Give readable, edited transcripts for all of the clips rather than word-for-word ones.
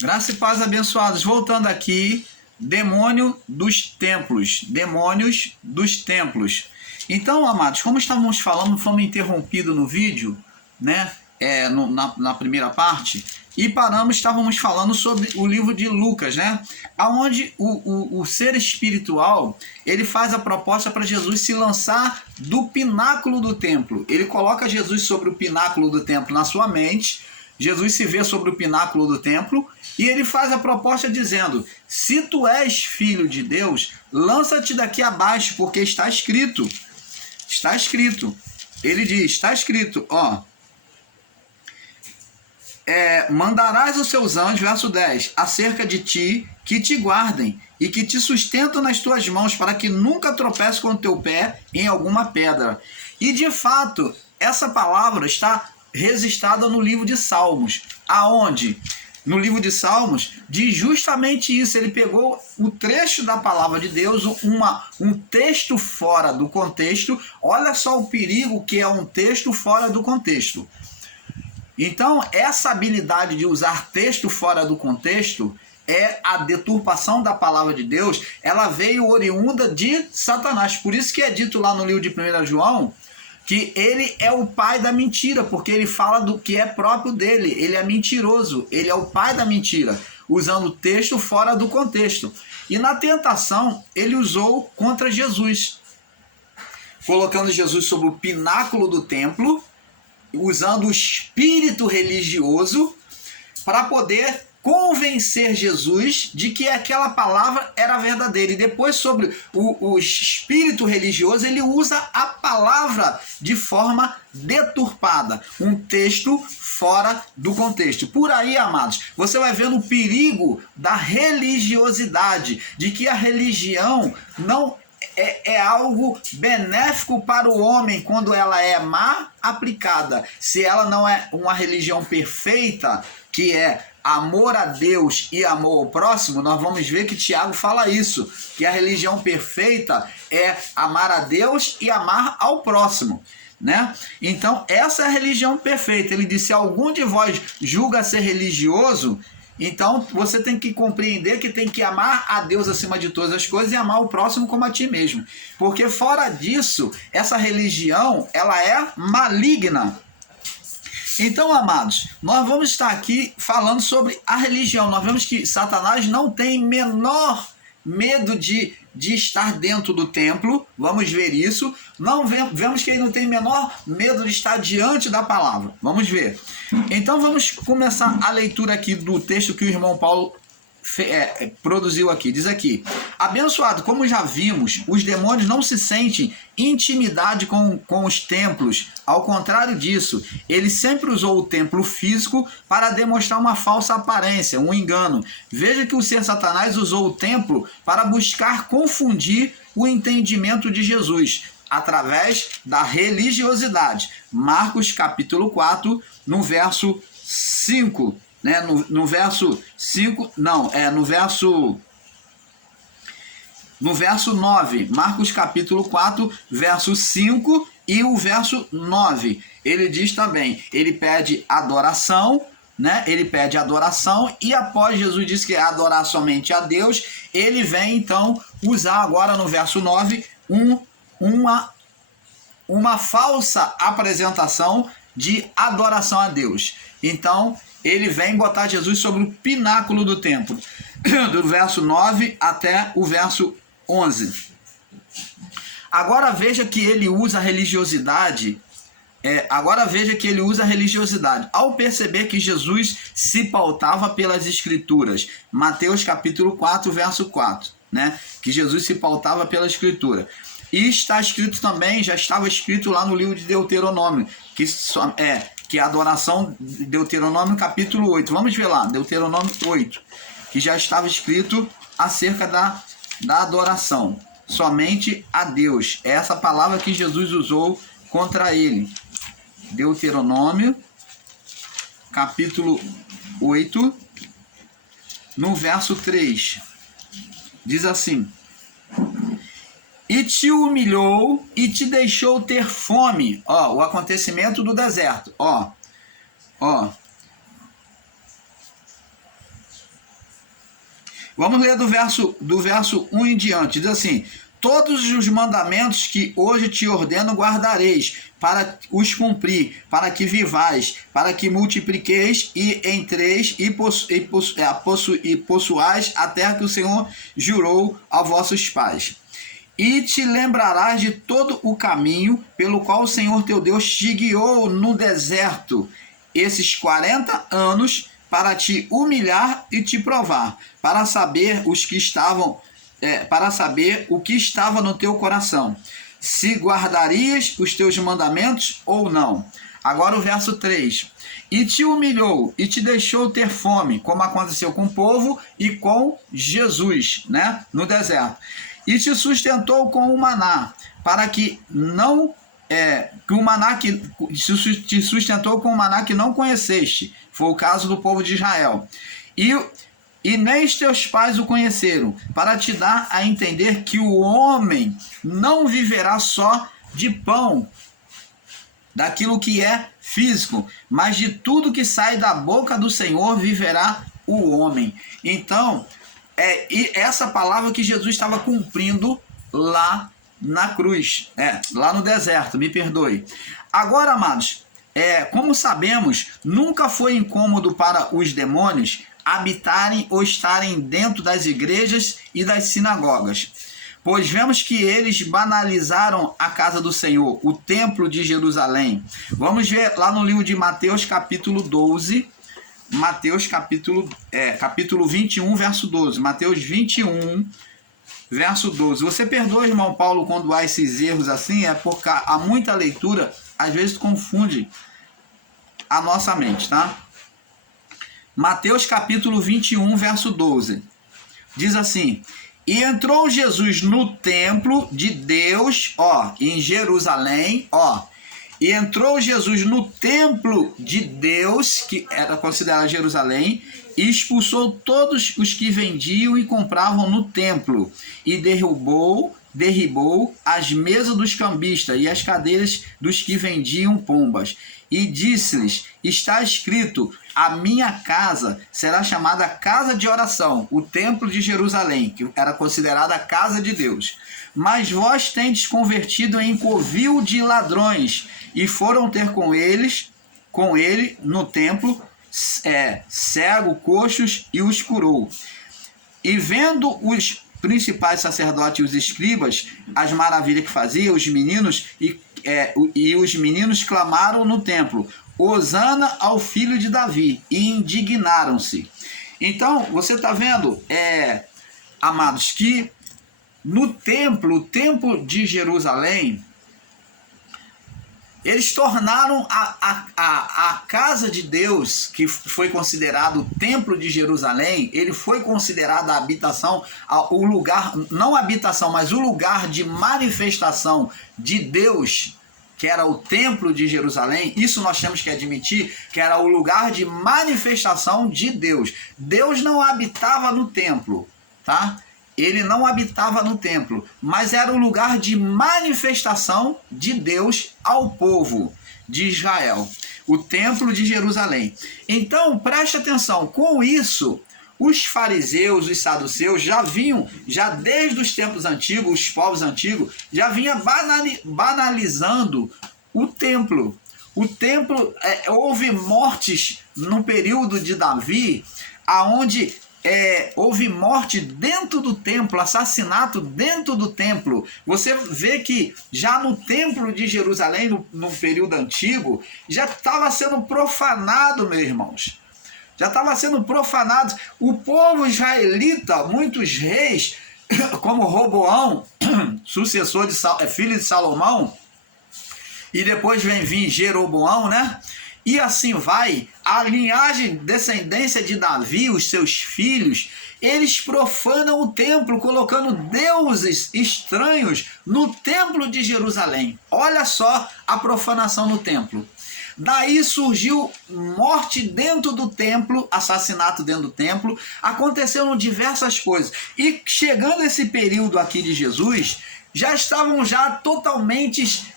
Graça e paz, abençoados. Voltando aqui, demônios dos templos. Então, amados, como estávamos falando, fomos interrompidos no vídeo, né? Na primeira parte, e estávamos falando sobre o livro de Lucas, né? Onde o ser espiritual, ele faz a proposta para Jesus se lançar do pináculo do templo. Ele coloca Jesus sobre o pináculo do templo na sua mente. Jesus se vê sobre o pináculo do templo e ele faz a proposta dizendo: se tu és filho de Deus, lança-te daqui abaixo, porque está escrito. Está escrito. Ele diz, está escrito, mandarás os seus anjos, verso 10, acerca de ti, que te guardem e que te sustentam nas tuas mãos, para que nunca tropece com o teu pé em alguma pedra. E de fato, essa palavra está registrada no livro de Salmos, aonde no livro de Salmos diz justamente isso. Ele pegou o trecho da palavra de Deus, um texto fora do contexto. Olha só o perigo que é um texto fora do contexto. Então, essa habilidade de usar texto fora do contexto é a deturpação da palavra de Deus. Ela veio oriunda de Satanás. Por isso que é dito lá no livro de 1 João que ele é o pai da mentira, porque ele fala do que é próprio dele. Ele é mentiroso, ele é o pai da mentira, usando o texto fora do contexto. E na tentação, ele usou contra Jesus, colocando Jesus sobre o pináculo do templo, usando o espírito religioso para poder convencer Jesus de que aquela palavra era verdadeira. E depois, sobre o espírito religioso, ele usa a palavra de forma deturpada, um texto fora do contexto. Por aí, amados, você vai vendo o perigo da religiosidade, de que a religião não é algo benéfico para o homem quando ela é má aplicada. Se ela não é uma religião perfeita, que é amor a Deus e amor ao próximo, nós vamos ver que Tiago fala isso, que a religião perfeita é amar a Deus e amar ao próximo, né? Então, essa é a religião perfeita. Ele disse: se algum de vós julga ser religioso, então você tem que compreender que tem que amar a Deus acima de todas as coisas e amar o próximo como a ti mesmo. Porque fora disso, essa religião, ela é maligna. Então, amados, nós vamos estar aqui falando sobre a religião. Nós vemos que Satanás não tem menor medo de estar dentro do templo. Vamos ver isso. Vemos que ele não tem menor medo de estar diante da palavra. Vamos ver. Então vamos começar a leitura aqui do texto que o irmão Paulo produziu aqui. Diz aqui: abençoado, como já vimos, os demônios não se sentem intimidade com os templos. Ao contrário disso, ele sempre usou o templo físico para demonstrar uma falsa aparência, um engano. Veja que o ser Satanás usou o templo para buscar confundir o entendimento de Jesus através da religiosidade. Marcos capítulo 4, no verso 5. Né, no verso 5, no verso 9, Marcos capítulo 4, verso 5 e o verso 9, ele diz também, ele pede adoração, né? Ele pede adoração, e após Jesus disse que é adorar somente a Deus, ele vem então usar agora no verso 9 uma falsa apresentação de adoração a Deus. Então, ele vem botar Jesus sobre o pináculo do templo, do verso 9 até o verso 11. Agora veja que ele usa a religiosidade. Ao perceber que Jesus se pautava pelas escrituras. Mateus capítulo 4, verso 4. Né? Que Jesus se pautava pela escritura. E está escrito também, já estava escrito lá no livro de Deuteronômio, que a adoração, Deuteronômio capítulo 8. Vamos ver lá, Deuteronômio 8, que já estava escrito acerca da adoração, somente a Deus. É essa palavra que Jesus usou contra ele. Deuteronômio capítulo 8, no verso 3. Diz assim: e te humilhou e te deixou ter fome. O acontecimento do deserto. Vamos ler do verso 1 em diante. Diz assim: todos os mandamentos que hoje te ordeno guardareis, para os cumprir, para que vivais, para que multipliqueis e entreis e possuais a terra que o Senhor jurou a vossos pais. E te lembrarás de todo o caminho pelo qual o Senhor teu Deus te guiou no deserto esses 40 anos, para te humilhar e te provar, para saber o que estava no teu coração, se guardarias os teus mandamentos ou não. Agora o verso 3. E te humilhou e te deixou ter fome, como aconteceu com o povo e com Jesus, né, no deserto. E te sustentou com o maná, para que não te sustentou com o maná que não conheceste. Foi o caso do povo de Israel. E nem os teus pais o conheceram, para te dar a entender que o homem não viverá só de pão, daquilo que é físico, mas de tudo que sai da boca do Senhor viverá o homem. Então, essa palavra que Jesus estava cumprindo lá na cruz, lá no deserto, me perdoe. Agora, amados, como sabemos, nunca foi incômodo para os demônios habitarem ou estarem dentro das igrejas e das sinagogas, pois vemos que eles banalizaram a casa do Senhor, o templo de Jerusalém. Vamos ver lá no livro de Mateus capítulo 12, Mateus capítulo 21, verso 12. Mateus 21, verso 12. Você perdoa, irmão Paulo, quando há esses erros assim, porque há muita leitura, às vezes confunde a nossa mente, tá? Mateus capítulo 21, verso 12. Diz assim: e entrou Jesus no templo de Deus, em Jerusalém, e entrou Jesus no templo de Deus, que era considerado Jerusalém, e expulsou todos os que vendiam e compravam no templo, e derribou as mesas dos cambistas e as cadeiras dos que vendiam pombas. E disse-lhes: está escrito, a minha casa será chamada casa de oração, o templo de Jerusalém, que era considerada a casa de Deus. Mas vós tendes convertido em covil de ladrões. E foram ter com ele no templo, cego, coxos, e os curou. E vendo os principais sacerdotes e os escribas as maravilhas que fazia, os meninos e os meninos clamaram no templo: Hosana ao filho de Davi, e indignaram-se. Então, você está vendo, amados, que no templo, o templo de Jerusalém, eles tornaram a casa de Deus, que foi considerado o templo de Jerusalém, ele foi considerado a habitação, o lugar, não a habitação, mas o lugar de manifestação de Deus, que era o templo de Jerusalém. Isso nós temos que admitir, que era o lugar de manifestação de Deus. Deus não habitava no templo, tá? Ele não habitava no templo, mas era o lugar de manifestação de Deus ao povo de Israel, o templo de Jerusalém. Então, preste atenção, com isso, os fariseus, os saduceus já desde os tempos antigos, os povos antigos, já vinha banalizando o templo. O templo, houve mortes no período de Davi, aonde houve morte dentro do templo, assassinato dentro do templo. Você vê que já no templo de Jerusalém, no período antigo, já estava sendo profanado, meus irmãos. Já estava sendo profanado. O povo israelita, muitos reis, como Roboão, sucessor filho de Salomão, e depois vem vir Jeroboão, né? E assim vai, a linhagem, descendência de Davi, os seus filhos, eles profanam o templo, colocando deuses estranhos no templo de Jerusalém. Olha só a profanação no templo. Daí surgiu morte dentro do templo, assassinato dentro do templo, aconteceram diversas coisas. E chegando esse período aqui de Jesus, já estavam totalmente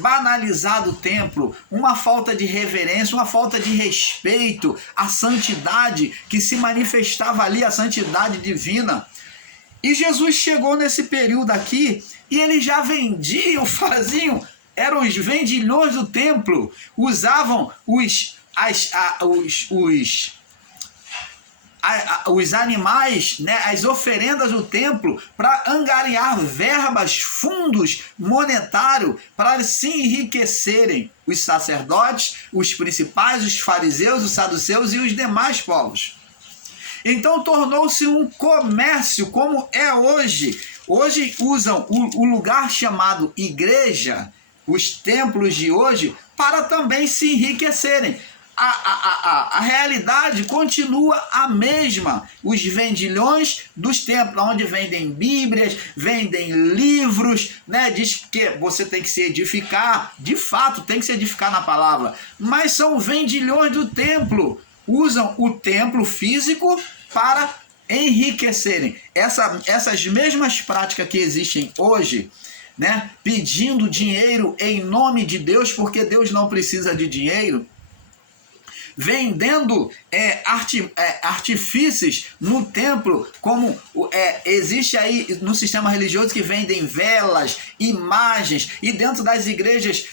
banalizado o templo, uma falta de reverência, uma falta de respeito à santidade que se manifestava ali, a santidade divina. E Jesus chegou nesse período aqui e eles já vendiam, faziam, eram os vendilhões do templo, usavam os animais, né, as oferendas do templo para angariar verbas, fundos monetários para se enriquecerem os sacerdotes, os principais, os fariseus, os saduceus e os demais povos. Então tornou-se um comércio como é hoje. Hoje usam o lugar chamado igreja, os templos de hoje, para também se enriquecerem. A realidade continua a mesma. Os vendilhões dos templos, onde vendem bíblias, vendem livros, né? Diz que você tem que se edificar, de fato tem que se edificar na palavra, mas são vendilhões do templo. Usam o templo físico para enriquecerem. Essas mesmas práticas que existem hoje, né? Pedindo dinheiro em nome de Deus, porque Deus não precisa de dinheiro, vendendo artifícios no templo, como existe aí no sistema religioso que vendem velas, imagens, e dentro das igrejas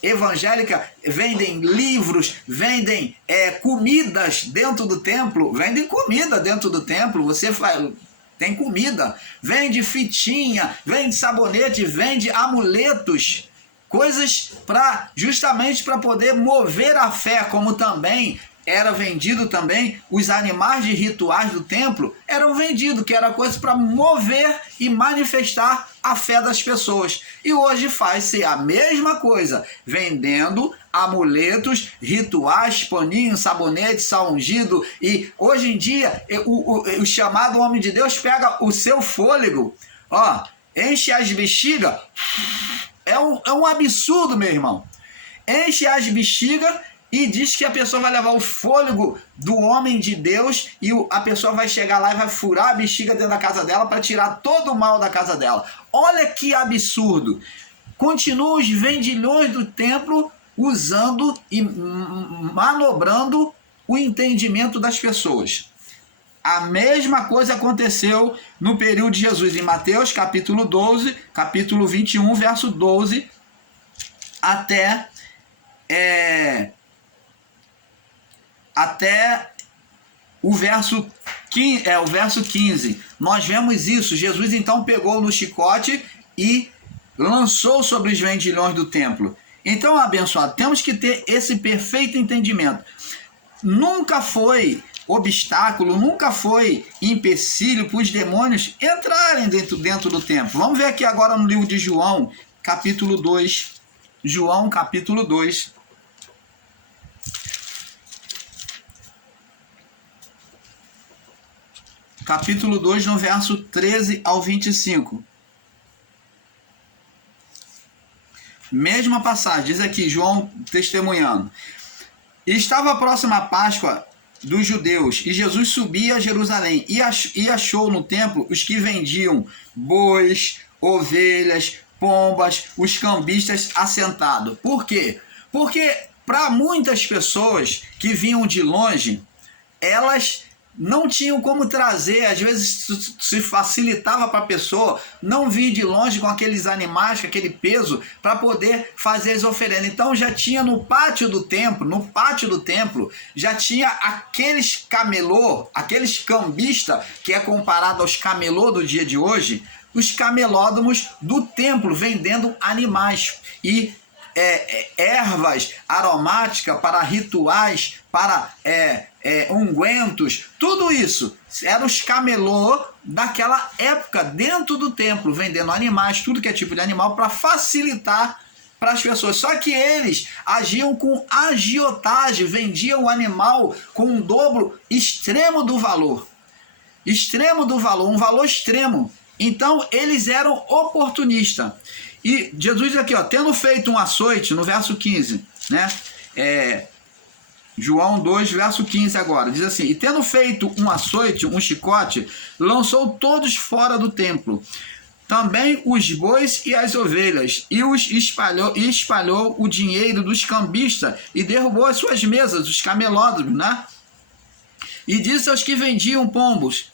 evangélicas vendem livros, vendem comidas dentro do templo, vendem comida dentro do templo, tem comida, vende fitinha, vende sabonete, vende amuletos, coisas justamente para poder mover a fé, como também era vendido também os animais de rituais do templo, eram vendidos, que era coisa para mover e manifestar a fé das pessoas. E hoje faz-se a mesma coisa, vendendo amuletos, rituais, paninhos, sabonete, sal ungido. E hoje em dia o chamado homem de Deus pega o seu fôlego, enche as bexigas. É um absurdo, meu irmão. Enche as bexigas e diz que a pessoa vai levar o fôlego do homem de Deus e a pessoa vai chegar lá e vai furar a bexiga dentro da casa dela para tirar todo o mal da casa dela. Olha que absurdo. Continuam os vendilhões do templo usando e manobrando o entendimento das pessoas. A mesma coisa aconteceu no período de Jesus, em Mateus capítulo 12, capítulo 21, verso 12, até o verso 15. Nós vemos isso. Jesus então pegou no chicote e lançou sobre os vendilhões do templo. Então, abençoado, temos que ter esse perfeito entendimento. Nunca foi obstáculo, nunca foi empecilho para os demônios entrarem dentro do templo. Vamos ver aqui agora no livro de João, capítulo 2. João, capítulo 2. Capítulo 2, no verso 13 ao 25. Mesma passagem, diz aqui, João testemunhando. Estava próxima a Páscoa dos judeus, e Jesus subia a Jerusalém, e achou no templo os que vendiam bois, ovelhas, pombas, os cambistas assentados. Por quê? Porque para muitas pessoas que vinham de longe, elas não tinham como trazer, às vezes se facilitava para a pessoa não vir de longe com aqueles animais, com aquele peso, para poder fazer as oferendas. Então já tinha no pátio do templo, já tinha aqueles camelô, aqueles cambistas, que é comparado aos camelô do dia de hoje, os camelódromos do templo, vendendo animais e ervas aromáticas para rituais, para ungüentos, tudo isso eram os camelô daquela época dentro do templo, vendendo animais, tudo que é tipo de animal, para facilitar para as pessoas. Só que eles agiam com agiotagem, vendiam o animal com um dobro extremo do valor, um valor extremo. Então eles eram oportunistas. E Jesus diz aqui, tendo feito um açoite, no verso 15, né? João 2, verso 15 agora, diz assim: e tendo feito um açoite, um chicote, lançou todos fora do templo. também os bois e as ovelhas, e espalhou o dinheiro dos cambistas, e derrubou as suas mesas, os camelódromos, né? E disse aos que vendiam pombos,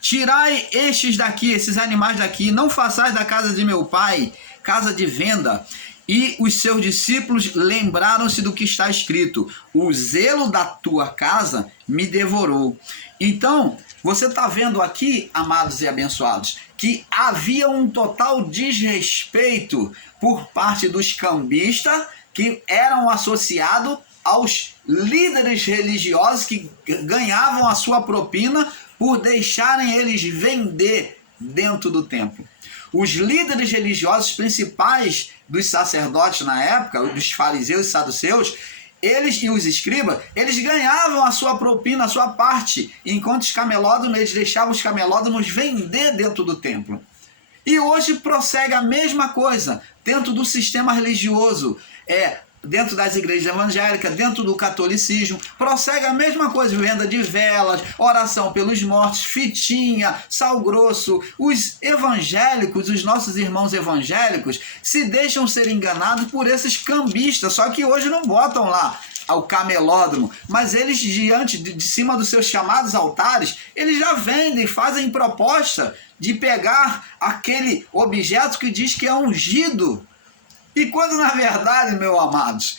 tirai estes daqui, esses animais daqui, não façais da casa de meu pai casa de venda. E os seus discípulos lembraram-se do que está escrito: o zelo da tua casa me devorou. Então, você está vendo aqui, amados e abençoados, que havia um total desrespeito por parte dos cambistas, que eram associados aos líderes religiosos que ganhavam a sua propina por deixarem eles vender dentro do templo. Os líderes religiosos principais dos sacerdotes na época, dos fariseus e saduceus, eles e os escribas, eles ganhavam a sua propina, a sua parte, enquanto os camelódromos, eles deixavam os camelódromos vender dentro do templo. E hoje prossegue a mesma coisa dentro do sistema religioso, dentro das igrejas evangélicas, dentro do catolicismo, prossegue a mesma coisa, venda de velas, oração pelos mortos, fitinha, sal grosso. Os evangélicos, os nossos irmãos evangélicos, se deixam ser enganados por esses cambistas, só que hoje não botam lá ao camelódromo, mas eles diante de cima dos seus chamados altares, eles já vendem, fazem proposta de pegar aquele objeto que diz que é ungido. E quando na verdade, meus amados,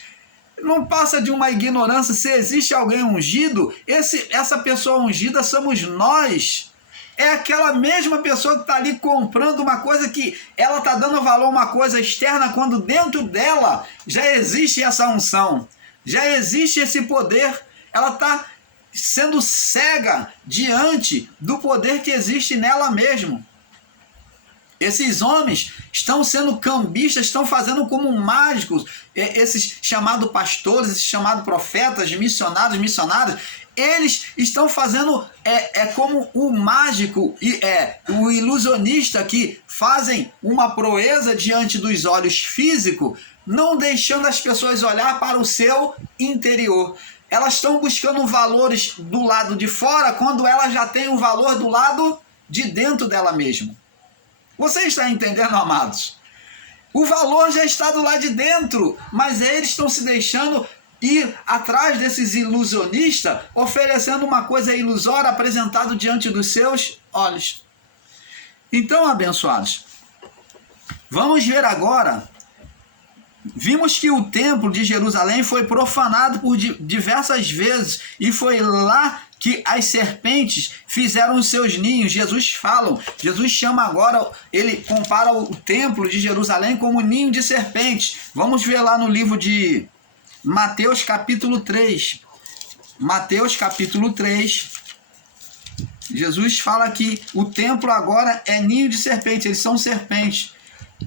não passa de uma ignorância. Se existe alguém ungido, essa pessoa ungida somos nós. É aquela mesma pessoa que está ali comprando uma coisa que ela está dando valor a uma coisa externa, quando dentro dela já existe essa unção, já existe esse poder. Ela está sendo cega diante do poder que existe nela mesmo. Esses homens estão sendo cambistas, estão fazendo como mágicos, esses chamados pastores, esses chamados profetas, missionários, eles estão fazendo como o mágico e o ilusionista, que fazem uma proeza diante dos olhos físicos, não deixando as pessoas olhar para o seu interior. Elas estão buscando valores do lado de fora, quando elas já têm um valor do lado de dentro dela mesma. Você está entendendo, amados? O valor já está do lado de dentro, mas eles estão se deixando ir atrás desses ilusionistas, oferecendo uma coisa ilusória apresentado diante dos seus olhos. Então, abençoados, vamos ver agora. Vimos que o templo de Jerusalém foi profanado por diversas vezes, e foi lá que as serpentes fizeram os seus ninhos. Jesus chama agora, ele compara o templo de Jerusalém como ninho de serpentes. Vamos ver lá no livro de Mateus capítulo 3. Mateus capítulo 3. Jesus fala que o templo agora é ninho de serpentes, eles são serpentes.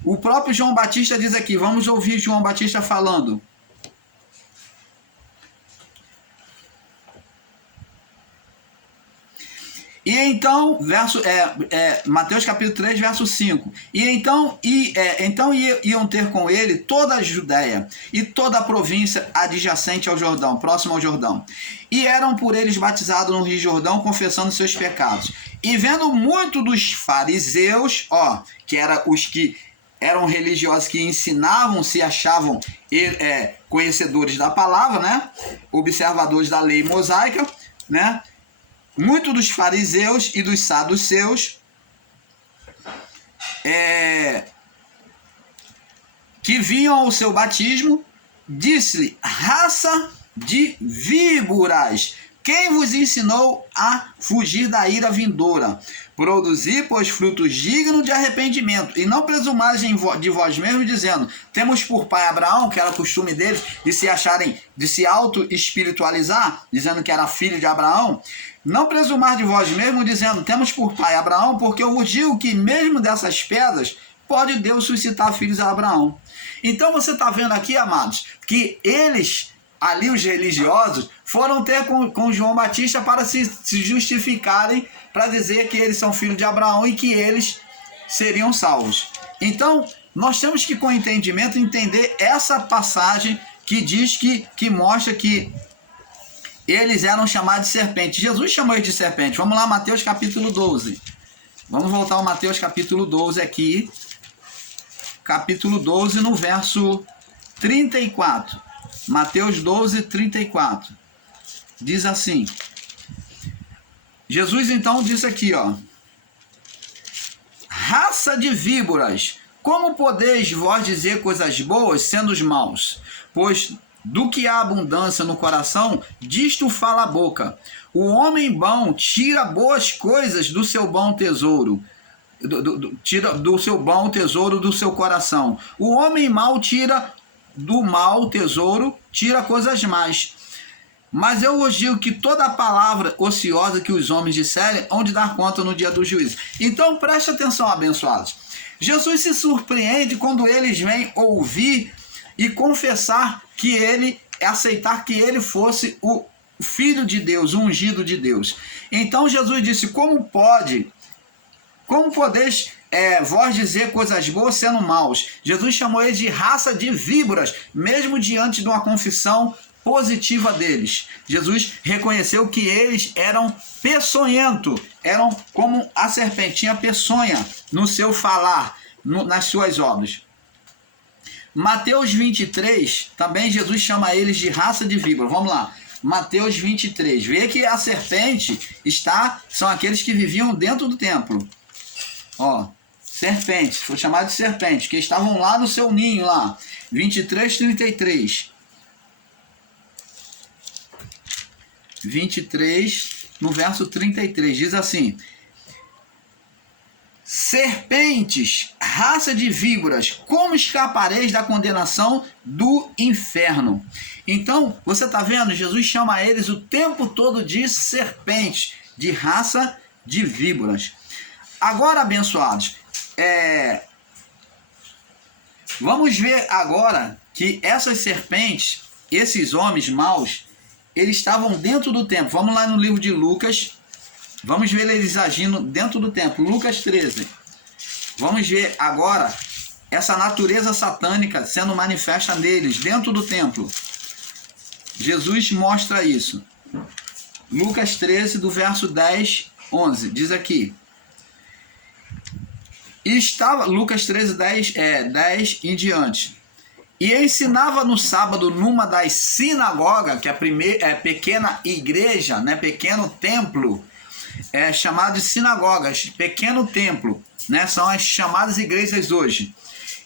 O próprio João Batista diz aqui, vamos ouvir João Batista falando. E então, Mateus capítulo 3, verso 5. Então iam ter com ele toda a Judéia e toda a província adjacente ao Jordão, próximo ao Jordão. E eram por eles batizados no Rio Jordão, confessando seus pecados. E vendo muito dos fariseus, que eram os que eram religiosos, que ensinavam, se achavam conhecedores da palavra, né? Observadores da lei mosaica, né? Muito dos fariseus e dos saduceus, que vinham ao seu batismo, disse-lhe: raça de víboras, quem vos ensinou a fugir da ira vindoura? Produzir, pois, frutos dignos de arrependimento, e não presumais de vós mesmos, dizendo: temos por pai Abraão, que era costume deles de se auto-espiritualizar, dizendo que era filho de Abraão. Não presumais de vós mesmos, dizendo: temos por pai Abraão, porque eu vos digo que mesmo dessas pedras pode Deus suscitar filhos a Abraão. Então você está vendo aqui, amados, que eles, ali os religiosos, foram ter com João Batista para se justificarem, para dizer que eles são filhos de Abraão e que eles seriam salvos. Então, nós temos que, com entendimento, entender essa passagem que diz que mostra que eles eram chamados de serpente. Jesus chamou eles de serpente. Vamos lá, Mateus capítulo 12. Vamos voltar ao Mateus capítulo 12 aqui. Capítulo 12 no verso 34. Mateus 12, 34. Diz assim. Jesus então disse aqui, ó. Raça de víboras, como podeis vós dizer coisas boas sendo os maus? Pois do que há abundância no coração, disto fala a boca. O homem bom tira boas coisas do seu bom tesouro. Tira do seu bom tesouro do seu coração. O homem mau tira do mau tesouro, tira coisas más. Mas eu vos digo que toda palavra ociosa que os homens disserem, hão de dar conta no dia do juízo. Então preste atenção, abençoados. Jesus se surpreende quando eles vêm ouvir e confessar que ele, aceitar que ele fosse o Filho de Deus, o ungido de Deus. Então Jesus disse, como podeis vós dizer coisas boas sendo maus? Jesus chamou eles de raça de víboras, mesmo diante de uma confissão positiva deles. Jesus reconheceu que eles eram peçonhentos, eram como a serpentinha peçonha no seu falar, nas suas obras. Mateus 23, também Jesus chama eles de raça de víbora. Vamos lá. Mateus 23. Vê que a serpente são aqueles que viviam dentro do templo. Ó, serpente, foi chamado de serpente, que estavam lá no seu ninho lá. 23, 33. 23, no verso 33, diz assim: serpentes, raça de víboras, como escapareis da condenação do inferno? Então, você está vendo? Jesus chama eles o tempo todo de serpentes, de raça de víboras. Agora, abençoados, vamos ver agora que essas serpentes, esses homens maus, eles estavam dentro do templo. Vamos lá no livro de Lucas. Vamos ver eles agindo dentro do templo. Lucas 13. Vamos ver agora essa natureza satânica sendo manifesta neles, dentro do templo. Jesus mostra isso. Lucas 13, do verso 10, 11. Diz aqui. Lucas 13, 10 em diante. E ensinava no sábado numa das sinagogas, que é a pequena igreja, né, pequeno templo, chamado de sinagogas, pequeno templo, né, são as chamadas igrejas hoje.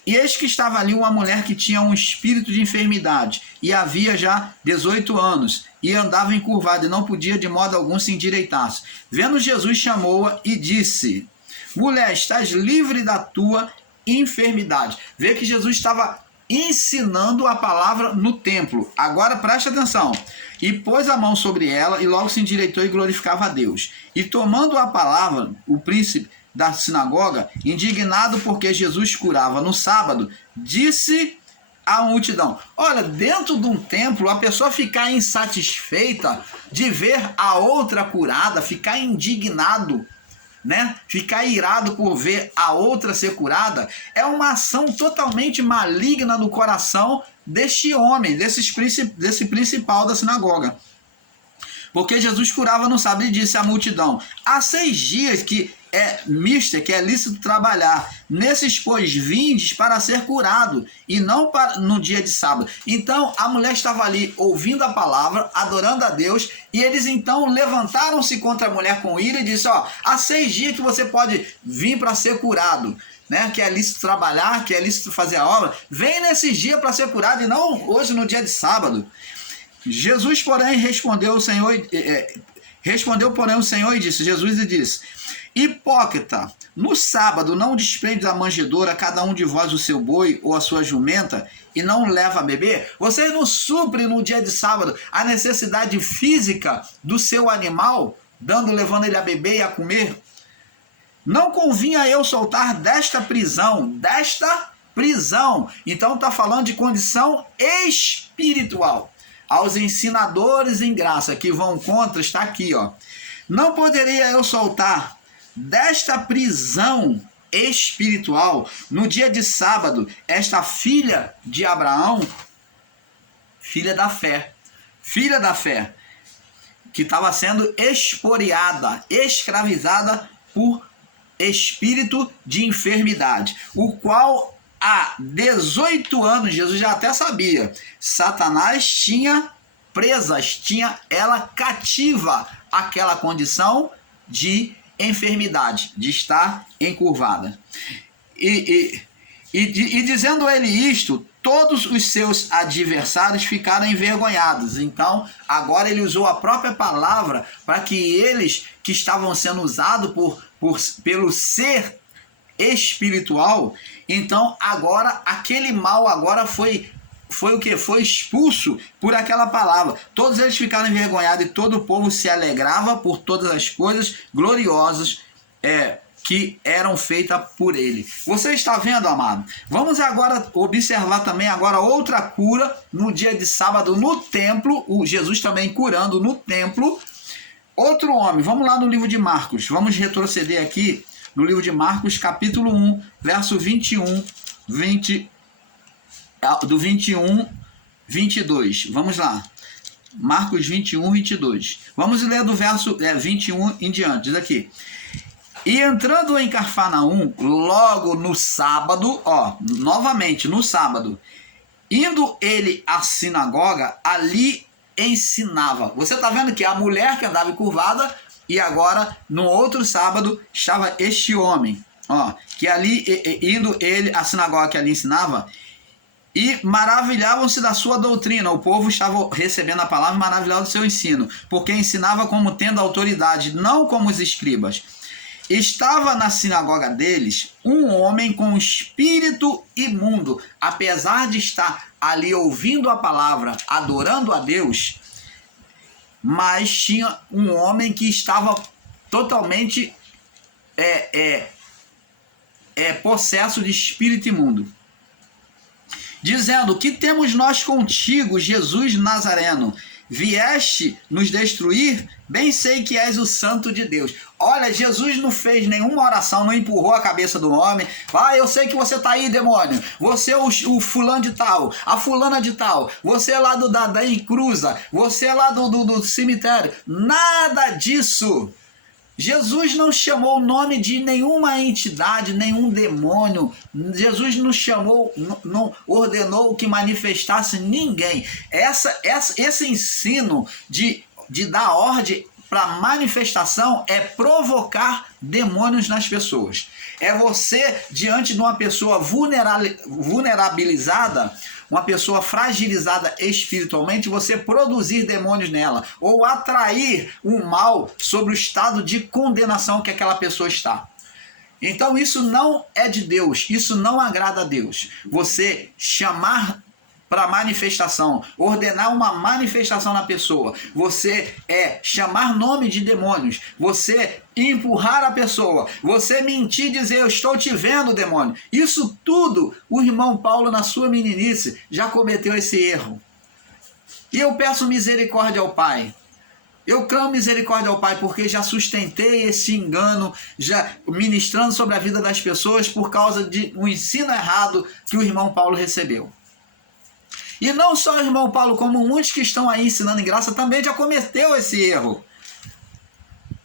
E eis que estava ali uma mulher que tinha um espírito de enfermidade, e havia já 18 anos, e andava encurvada, e não podia de modo algum se endireitar. Vendo Jesus, chamou-a e disse: mulher, estás livre da tua enfermidade. Vê que Jesus estava ensinando a palavra no templo. Agora preste atenção. E pôs a mão sobre ela, e logo se endireitou e glorificava a Deus. E tomando a palavra, o príncipe da sinagoga, indignado porque Jesus curava no sábado, disse à multidão: olha, dentro de um templo, a pessoa ficar insatisfeita de ver a outra curada, ficar indignado, né? Ficar irado por ver a outra ser curada, é uma ação totalmente maligna no coração deste homem, desse principal da sinagoga. Porque Jesus curava no sábado e disse à multidão: há 6 dias que é lícito trabalhar. Nesses, pois, vindes para ser curado, e não no dia de sábado. Então, a mulher estava ali ouvindo a palavra, adorando a Deus, e eles então levantaram-se contra a mulher com ira e disse: ó, há 6 dias que você pode vir para ser curado, né? Que é lícito trabalhar, que é lícito fazer a obra. Vem nesses dias para ser curado, e não hoje no dia de sábado. Jesus, porém, respondeu, porém, o Senhor e disse: Jesus lhe disse: hipócrita, no sábado não desprende da manjedoura cada um de vós o seu boi ou a sua jumenta e não leva a beber? Você não supre no dia de sábado a necessidade física do seu animal, levando ele a beber e a comer? Não convinha eu soltar desta prisão. Então está falando de condição espiritual. Aos ensinadores em graça que vão contra, está aqui, ó. Não poderia eu soltar desta prisão espiritual no dia de sábado esta filha de Abraão, filha da fé, que estava sendo esporiada, escravizada por espírito de enfermidade, o qual há 18 anos, Jesus já até sabia, Satanás tinha presas, tinha ela cativa aquela condição de enfermidade, de estar encurvada. E dizendo ele isto, todos os seus adversários ficaram envergonhados. Então, agora ele usou a própria palavra para que eles que estavam sendo usados pelo ser espiritual, então agora aquele mal agora foi o que? Foi expulso por aquela palavra. Todos eles ficaram envergonhados e todo o povo se alegrava por todas as coisas gloriosas que eram feitas por ele. Você está vendo, amado? Vamos agora observar também agora outra cura no dia de sábado no templo, o Jesus também curando no templo. Outro homem, vamos lá no livro de Marcos, vamos retroceder aqui no livro de Marcos, capítulo 1, verso 21, 22. Vamos lá. Marcos 21, 22. Vamos ler do verso 21 em diante. Diz aqui. E entrando em Cafarnaum, logo no sábado, novamente no sábado, indo ele à sinagoga, ali ensinava. Você está vendo que a mulher que andava encurvada, e agora, no outro sábado, estava este homem, que ali, indo ele à sinagoga que ali ensinava, e maravilhavam-se da sua doutrina. O povo estava recebendo a palavra e maravilhado do seu ensino, porque ensinava como tendo autoridade, não como os escribas. Estava na sinagoga deles um homem com espírito imundo. Apesar de estar ali ouvindo a palavra, adorando a Deus, mas tinha um homem que estava totalmente possesso de espírito imundo. Dizendo: que temos nós contigo, Jesus Nazareno? Vieste nos destruir? Bem sei que és o Santo de Deus. Olha, Jesus não fez nenhuma oração, não empurrou a cabeça do homem. Eu sei que você está aí, demônio. Você é o fulano de tal, a fulana de tal. Você é lá da encruza. Você é lá do cemitério. Nada disso. Jesus não chamou o nome de nenhuma entidade, nenhum demônio. Jesus não chamou, não ordenou que manifestasse ninguém. Esse ensino de dar ordem para manifestação é provocar demônios nas pessoas. É você, diante de uma pessoa vulnerabilizada, uma pessoa fragilizada espiritualmente, você produzir demônios nela, ou atrair um mal sobre o estado de condenação que aquela pessoa está. Então isso não é de Deus, isso não agrada a Deus. Você chamar para manifestação, ordenar uma manifestação na pessoa, você chamar nome de demônios, você empurrar a pessoa, você mentir e dizer: eu estou te vendo, demônio. Isso tudo o irmão Paulo, na sua meninice, já cometeu esse erro. E eu peço misericórdia ao Pai. Eu clamo misericórdia ao Pai, porque já sustentei esse engano, já ministrando sobre a vida das pessoas por causa de um ensino errado que o irmão Paulo recebeu. E não só o irmão Paulo, como muitos que estão aí ensinando em graça também já cometeu esse erro.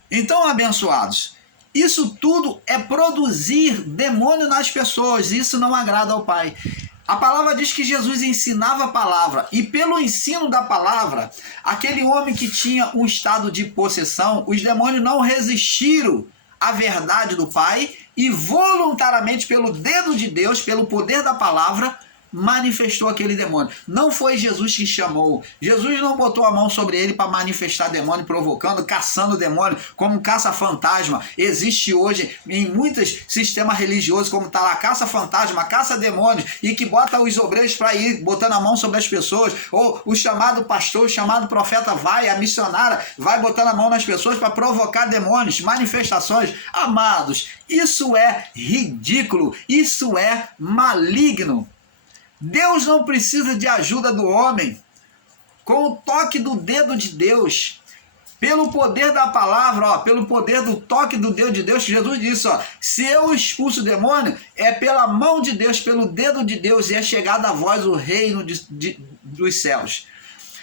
Então, abençoados, isso tudo é produzir demônio nas pessoas. Isso não agrada ao Pai. A palavra diz que Jesus ensinava a palavra. E pelo ensino da palavra, aquele homem que tinha um estado de possessão, os demônios não resistiram à verdade do Pai e voluntariamente, pelo dedo de Deus, pelo poder da palavra, manifestou aquele demônio. Não foi Jesus que chamou. Jesus não botou a mão sobre ele para manifestar demônio, provocando, caçando demônio, como caça-fantasma. Existe hoje em muitos sistemas religiosos, como está lá, caça-fantasma, caça-demônios, e que bota os obreiros para ir botando a mão sobre as pessoas, ou o chamado pastor, o chamado profeta vai, a missionária vai botando a mão nas pessoas para provocar demônios, manifestações. Amados, isso é ridículo, isso é maligno. Deus não precisa de ajuda do homem. Com o toque do dedo de Deus, pelo poder da palavra, pelo poder do toque do dedo de Deus, Jesus disse, se eu expulso o demônio, é pela mão de Deus, pelo dedo de Deus, e é chegado a vós o reino dos céus.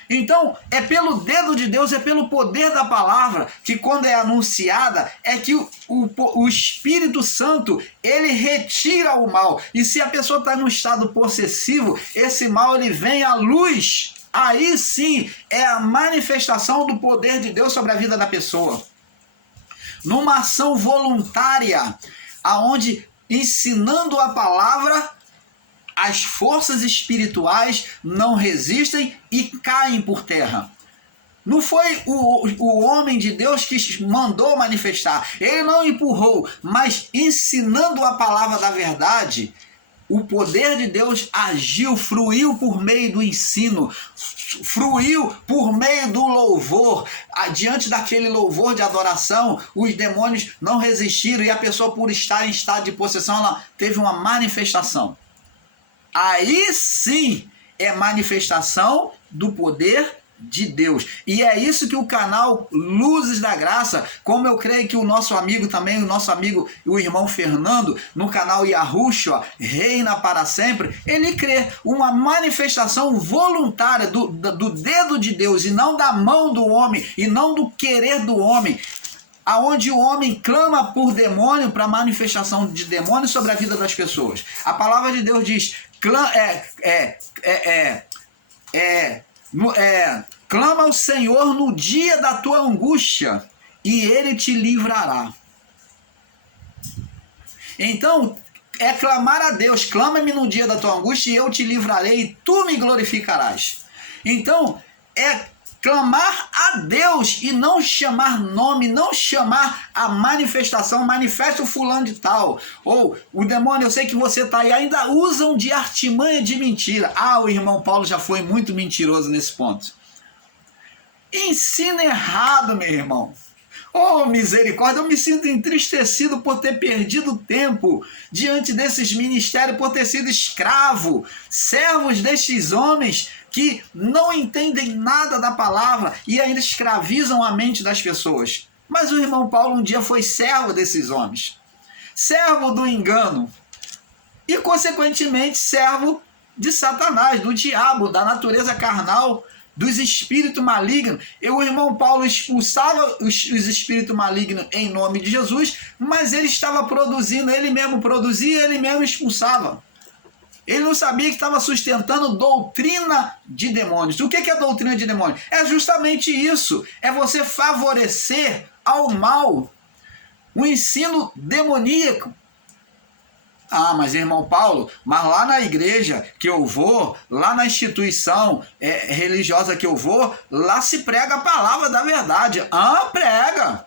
Então, é pelo dedo de Deus, é pelo poder da palavra, que quando é anunciada, é que o Espírito Santo, ele retira o mal. E se a pessoa está num estado possessivo, esse mal ele vem à luz. Aí sim, é a manifestação do poder de Deus sobre a vida da pessoa. Numa ação voluntária, aonde ensinando a palavra, as forças espirituais não resistem e caem por terra. Não foi o homem de Deus que mandou manifestar. Ele não empurrou, mas ensinando a palavra da verdade, o poder de Deus agiu, fruiu por meio do ensino, fruiu por meio do louvor. Diante daquele louvor de adoração, os demônios não resistiram e a pessoa, por estar em estado de possessão, ela teve uma manifestação. Aí sim é manifestação do poder de Deus. E é isso que o canal Luzes da Graça, como eu creio que o nosso amigo também, o nosso amigo, o irmão Fernando, no canal Yahushua, Reina para Sempre, ele crê uma manifestação voluntária do dedo de Deus e não da mão do homem e não do querer do homem, aonde o homem clama por demônio, para manifestação de demônio sobre a vida das pessoas. A palavra de Deus diz, clama ao Senhor no dia da tua angústia e ele te livrará. Então, é clamar a Deus, clama-me no dia da tua angústia e eu te livrarei e tu me glorificarás. Então, é clamar a Deus e não chamar nome, não chamar a manifestação, manifesta o fulano de tal. Ou o demônio, eu sei que você está aí, ainda usam de artimanha de mentira. O irmão Paulo já foi muito mentiroso nesse ponto. Ensina errado, meu irmão. Oh, misericórdia, eu me sinto entristecido por ter perdido tempo diante desses ministérios, por ter sido escravo, servos destes homens que não entendem nada da palavra e ainda escravizam a mente das pessoas. Mas o irmão Paulo um dia foi servo desses homens, servo do engano e, consequentemente, servo de Satanás, do diabo, da natureza carnal, dos espíritos malignos. O irmão Paulo expulsava os espíritos malignos em nome de Jesus, mas ele estava produzindo, ele mesmo produzia, ele mesmo expulsava. Ele não sabia que estava sustentando doutrina de demônios. O que é doutrina de demônios? É justamente isso, é você favorecer ao mal, o ensino demoníaco. Mas irmão Paulo, mas lá na igreja que eu vou, lá na instituição religiosa que eu vou, lá se prega a palavra da verdade. Prega!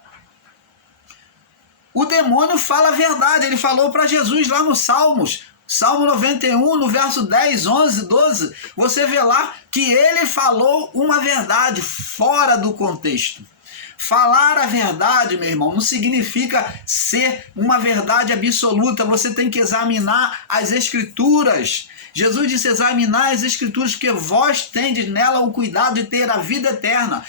O demônio fala a verdade, ele falou para Jesus lá no Salmos, Salmo 91, no verso 10, 11, 12, você vê lá que ele falou uma verdade fora do contexto. Falar a verdade, meu irmão, não significa ser uma verdade absoluta. Você tem que examinar as Escrituras. Jesus disse examinar as Escrituras, porque vós tendes nela o cuidado de ter a vida eterna.